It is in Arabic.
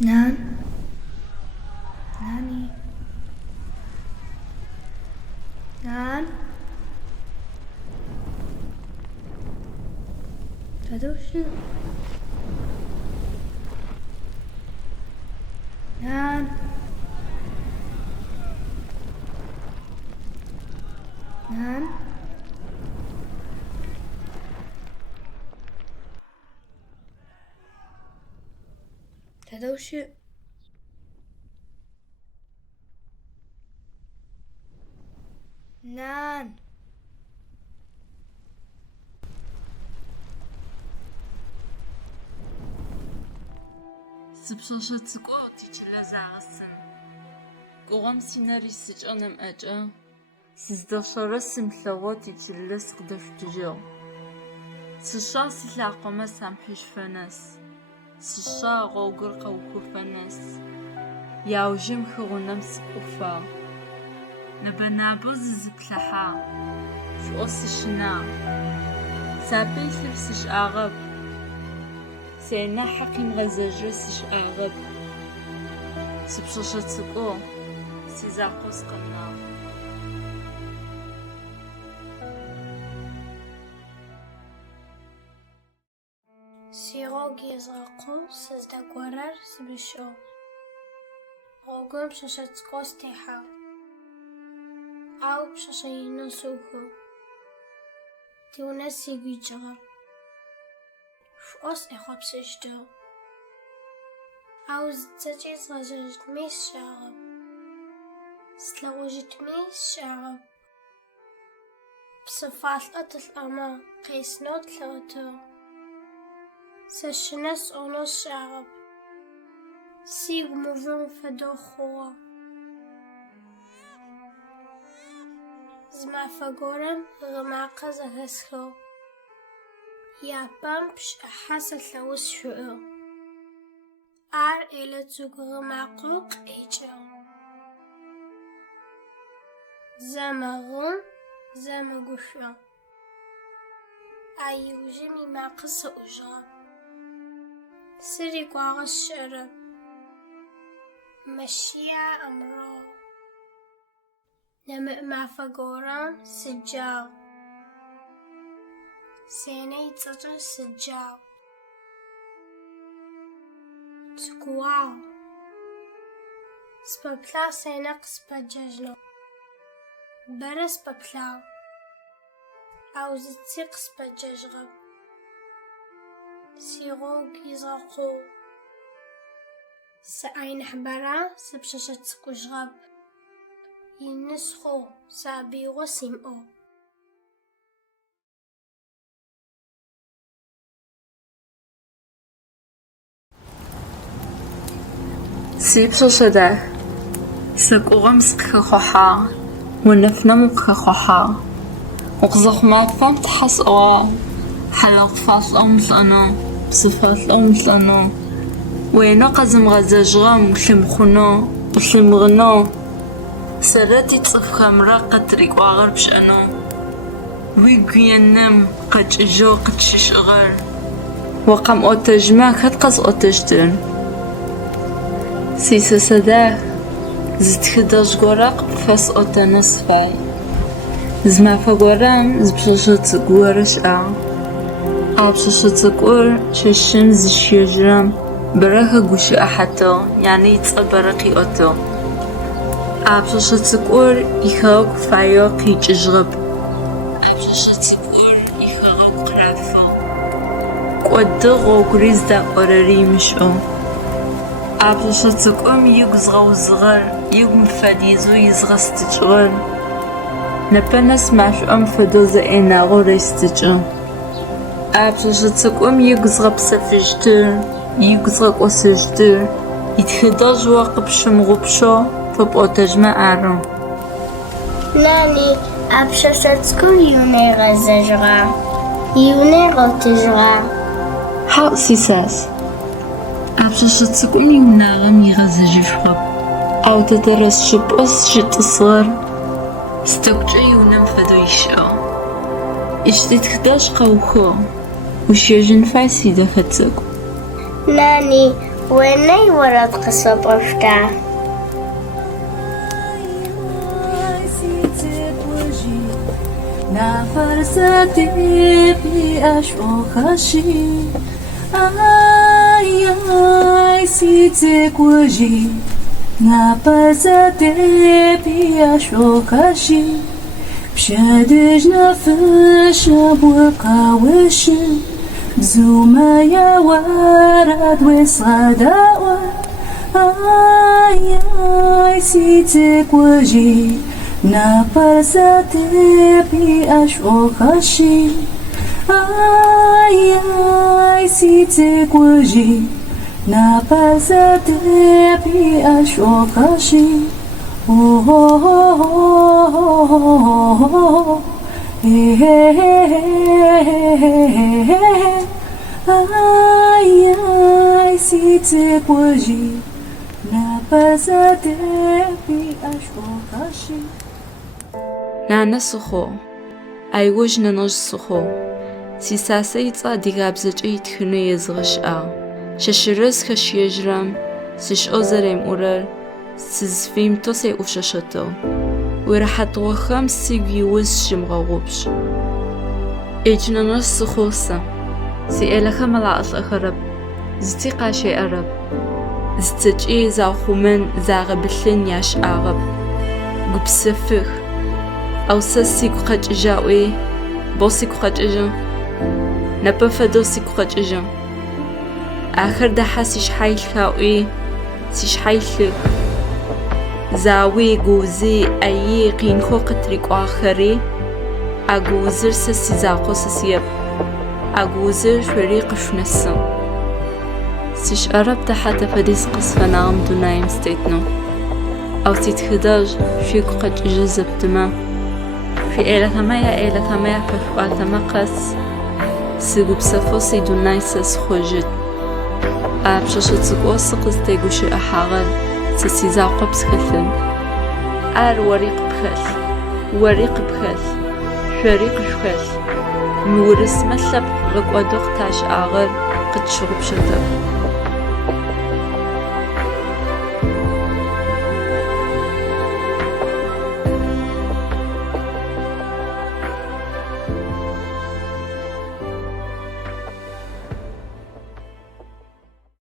نان ناني نان تدوشي نان نان تدوشي نان سبشاشتكو تيجلا زعسن قوام سيناري سجانم أجا سيزدشارة سمثلوة تيجلا سقدش تجو سشا سلاقما سامحيش فناس سشا غوغر قوكو فناس ياوجم خغنم سقوفا نبنابوز زبلحا شوس شنا سابل ثلسش أغب سينا حقين غزاجرسش أغب سبشاشتكو سيزاقوس قمنا سيغوغ يزغقو سزدقورر سبشو غوغم بشاشتكو ستيحا أو بشاشينو سوكو تيونا سيغي جغر فأس إخواب سجدو أو زتجي زغجت ميس شاغب سلوجت ميس شاغب بصفات أتل أما قيسنوت لوتو سشنس أونوس شاغب سيغ موفون فدو خوا زما فقورم غماقة زهسخو يا بامبش أحاسة لوس شؤو آر إلتوك غماقوق إيجو زمغون زمغوشو أيوجمي ما قصة أجرب سري قواغش شرب مشيا أمرو نمئ ما فقوران سجاو سيني تجر سجاو تقواو سببلا سينق سبججنو برس ببلاو أو زتسيق سبججغب سيغوغ يزاقو سأين حبرا سبشاشت سكوشغب ينسخو سابيغو سيمئو سيبشاشده سكوغم سكخوحا ونفنم كخوحا وقزخ فهم تحسقوا حلق فاصلهم لأنو بصفاتهم لأنو وينو قزم غزاجغم وشمخونو وشمغنو سراتي تصف خمرا قطريق واغر بشأنو ويقينم قج جو قد ششغر وقم أوتجما كتقز أوتجدن سيسا سده زتخداش غورق بفاس أوتنصفاي زما فغوران زبشاشت غورش بشاشت غور ششن زشيجرام برها غوش أحتو يعني يتصبرقي أوتو بشاشت غور يخاوك فايو قيجغب بشاشت غور يخاوك قرافو قد غوغريز دا قراري مشو بشاشت غوم يغزغو زغر يغم فاديزو يزغستجغر نبنس معشوم فدوز إنا غوريستجو بشاشتكم يغزغب سفجتر يغزغب وسجتر يتخداج واقب شمغبشو فبقوتجما عرو ناني أبشاشتكم يوني غزجغا يوني غوتجغا حق سيساس بشاشتكم يوناغم يغزجفغب أو تدرس شبقس شت صغر استوجع يونم فدويشو اشتت خداش قوخو وشيجن فاسي دفتك ناني ويني ورد قصة بفتا Na farsa te pi asho kashi ai si te kwaji Na farsa te pi asho kashi Pshadej na fasha burka wishin Bzuma ya warad wisadawa ai si te kwaji Na farsa te pi asho kashi ai si te kwaji Na farsa te pi asho kashi Oh oh oh oh oh ai si te kwaji Na farsa te pi asho kashi Nana sukho, aiwoj nanoj sukho. Si sasay tsa digabzaj ay tkhune yazghish a. Shashiraz khashiyajram, sish ozarem urar, sizfim tosay ushashato. Wirahat wakham sigi wiz shimghawubsh. Ejnanoj sukhosa. Si elakha mala'al akharab, zti qashay arab. Ztij za khumen za gabillin yash arab. Gubsafir. أو ساسيكو خاج إجاوي بوسيكو خاج إجا نبفدو سيكو خاج إجا آخر ده حاسيش حيل خاوي سيش حيل زاوي جوزي أي قين خو قطريك آخري أجوزر ساسي زاقو ساسيب أجوزر فريق شنسا سيش أرب ده حتى فديس قصفة نعم دونايم ستيتنو أو تتخداج فيكو خاج إجا زبتما في إلى ثمايا ففقال ثمقس سيقو بسفوسي دون نايسس خوجت بشاشة سيقو سقز تيقوش أحاغل سيزا قبس خلن وريق بخل شريق شخل نورس ملب غقو دوق تاش آغر قد شغب شتب